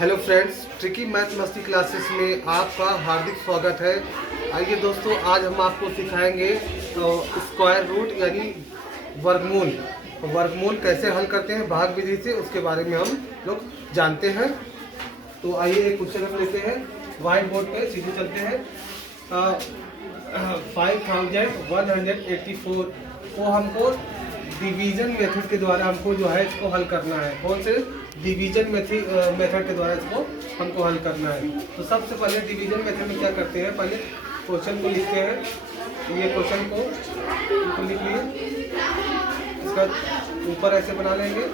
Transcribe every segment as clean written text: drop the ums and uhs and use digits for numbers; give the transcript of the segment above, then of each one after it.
Hello friends, tricky math मस्ती classes में आपका हार्दिक स्वागत है। आइए दोस्तों, आज हम आपको सिखाएंगे स्क्वायर रूट यानी वर्गमूल। वर्गमूल कैसे हल करते हैं भाग विधि से, उसके बारे में हम लोग जानते हैं। तो आइए एक क्वेश्चन हम लेते हैं, व्हाइट बोर्ड पे सीधे चलते हैं। 5184 को हमको डिवीजन मेथड के द्वारा हमको जो है इसको हल करना है। कौन से? डिवीजन मेथड के द्वारा इसको हमको हल करना है। तो सबसे पहले डिवीजन मेथड में क्या करते हैं, पहले क्वेश्चन को लिखते हैं। ये क्वेश्चन को लिख लिए, इसका ऊपर ऐसे बना लेंगे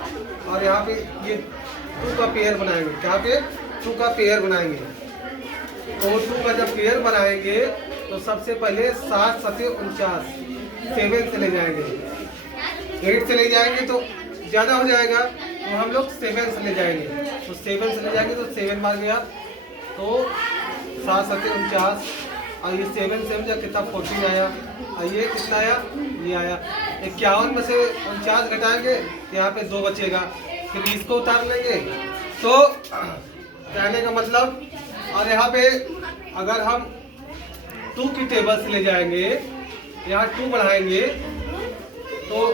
और यहाँ पे ये 2 का पेयर बनाएंगे। क्या पे? 2 का पेयर बनाएंगे। तो 2 का जब पेयर बनाएंगे तो सबसे पहले 7 7 49 7 से ले जाएंगे। 8 से ले जाएंगे तो ज़्यादा हो जाएगा, तो हम लोग 7 से ले जाएंगे। तो 7 से ले जाएंगे तो 7 बार गया, तो 7 7 49 और ये 7 से हम कितना 14 आया। और ये कितना आया? ये आया 51 में से 49 घटाएंगे, यहाँ पे 2 बचेगा। फिर इसको उतार लेंगे। तो कहने का मतलब, और यहाँ पे अगर हम 2 की टेबल से ले जाएंगे, यहाँ 2 बढ़ाएंगे तो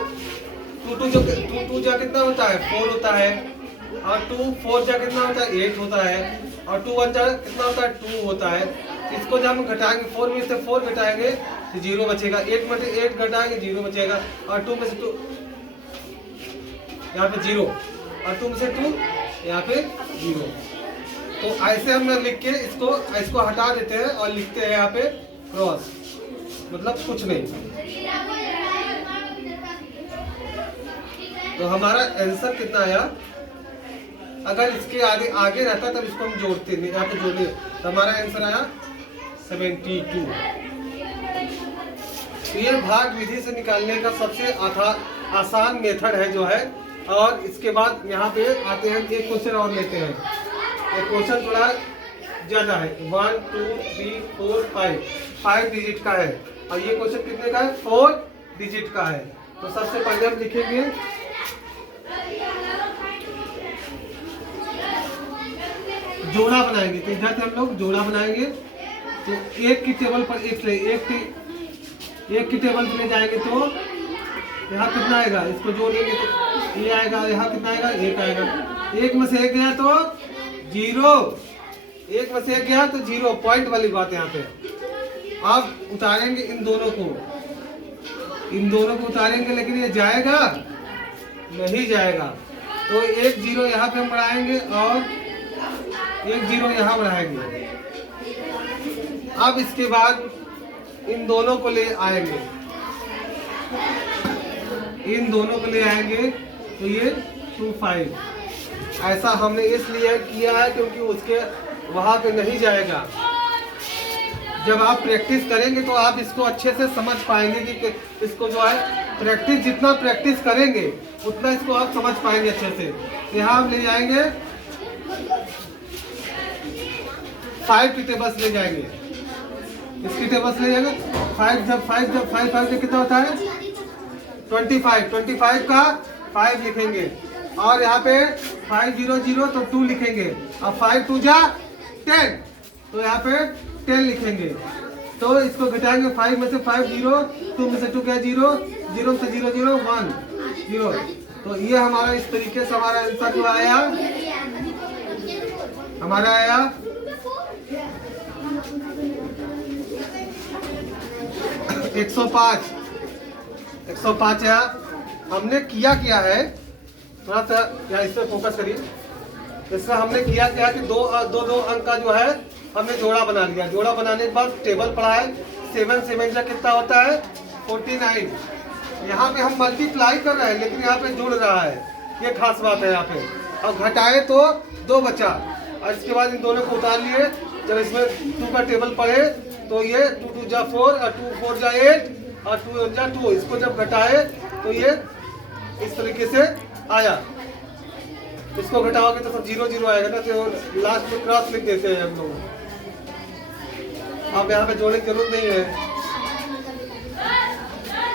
2 जा कितना होता है? 4 होता है। और 2 4 जा कितना होता है? 8 होता है। और 2 1 जा कितना होता है? 2 होता है। इसको जब हम घटाएंगे, 4 में से 4 घटाएंगे तो 0 बचेगा। 8 में से 8 घटाएंगे 0 बचेगा। और 2 में से 2 यहाँ पे 0, और 2 में से 2 यहाँ पे 0। तो ऐसे हम लिख के इसको हटा देते हैं और लिखते हैं यहाँ पे क्रॉस, मतलब कुछ नहीं। तो हमारा आंसर कितना आया? अगर इसके आगे रहता तब इसको हम जोड़ते नहीं, यहाँ पे जोड़े तो हमारा आंसर आया 72। तो ये भाग विधि से निकालने का सबसे आसान मेथड है जो है। और इसके बाद यहाँ पे आते हैं, एक क्वेश्चन और लेते हैं। ये क्वेश्चन थोड़ा ज़्यादा है, 1 2 3 4 5 डिजिट का है। और ये क्वेश्चन कितने का है? 4 डिजिट का है। तो सबसे पहले हम लिखेंगे जोड़ा बनाएंगे। तो इधर से हम लोग जोड़ा बनाएंगे। तो 1 की टेबल पर 1 की टेबल पर ले जाएंगे तो यहाँ कितना आएगा? इसको जोड़ेंगे तो ये आएगा। यहाँ कितना आएगा? 1 आएगा। 1 में से 1 गया तो 0। 1 में से 1 गया तो 0, पॉइंट वाली बात यहाँ पे। अब उतारेंगे इन दोनों को उतारेंगे, लेकिन ये जाएगा नहीं जाएगा। तो 1 0 यहाँ पे हम बढ़ाएंगे और 1 0 यहाँ बढ़ाएंगे। अब इसके बाद इन दोनों को ले आएंगे, तो ये 2 5। ऐसा हमने इसलिए किया है क्योंकि उसके वहाँ पे नहीं जाएगा। जब आप प्रैक्टिस करेंगे तो आप इसको अच्छे से समझ पाएंगे कि इसको जो है जितना प्रैक्टिस करेंगे उतना इसको आप समझ पाएंगे अच्छे से। यहाँ हम ले जाएंगे 5 की टेबल से ले जाएंगे, इसकी टेबल से ले जाएंगे 5 जब 5 से कितना होता है? 25 का 5 लिखेंगे। और यहाँ पे 5 0 0 तो 2 लिखेंगे। और 5 2 जा 10, तो यहाँ पे 10 लिखेंगे। तो इसको घटाएंगे, 5 में से 5 0, 2 में से 2 क्या 0, 0 से 0 0 1 0। तो ये हमारा इस तरीके से हमारा आंसर जो आया, हमारा आया 105 है। हमने किया है, थोड़ा सा यहाँ इस पर फोकस करिए। इसमें हमने किया कि दो अंक का जो है हमने जोड़ा बना लिया। जोड़ा बनाने के बाद टेबल पढ़ा है। 7 7 का कितना होता है? 49। यहाँ पे हम मल्टीप्लाई कर रहे हैं, लेकिन यहाँ पे जुड़ रहा है, ये खास बात है यहाँ पे। और घटाए तो 2 बचा। और इसके बाद इन दोनों को उतार लिए। जब इसमें 2 का टेबल पढ़े तो ये 2 2 जा 4 और 2 4 जा 8 और 2 1 जा 2। इसको जब घटाए तो ये इस तरीके से आया। इसको घटाओगे तो सब 0 0 आएगा ना, तो लास्ट में क्रॉस लिख देते हैं हम लोग। अब यहाँ पे जोड़ने की जरूरत नहीं है।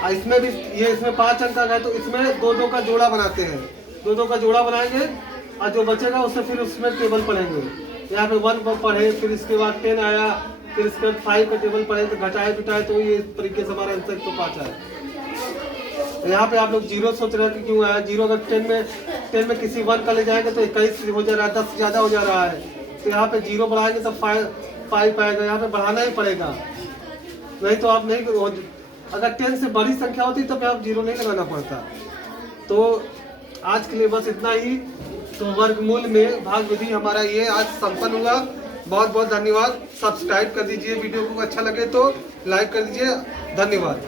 इसमें भी इसमें 5 अंक है, तो इसमें 2 2 का जोड़ा बनाते हैं। 2 2 का जोड़ा बनाएंगे और जो बचेगा उससे फिर उसमें टेबल पढ़ेंगे। यहाँ पे 1 पढ़े, फिर इसके बाद 10 आया, फिर इसके बाद 5 का टेबल पढ़े, तो घटाए पिटाए तो ये तरीके से हमारा आंसर 105 आया। तो यहाँ पे आप लोग 0 सोच रहे हैं कि क्यों आया 0। अगर 10 में किसी 1 का ले जाएंगे तो 21 हो जा रहा है, 10 से ज़्यादा हो जा रहा है। तो यहाँ पे 0 बढ़ाएंगे तो 5 आएगा, यहाँ पे बढ़ाना ही पड़ेगा, नहीं तो आप नहीं। अगर 10 से बड़ी संख्या होती तो फिर आप 0 नहीं लगाना पड़ता। तो आज के लिए बस इतना ही। तो वर्गमूल में भाग विधि हमारा ये आज संपन्न हुआ। बहुत बहुत धन्यवाद। सब्सक्राइब कर दीजिए, वीडियो को अच्छा लगे तो लाइक कर दीजिए। धन्यवाद।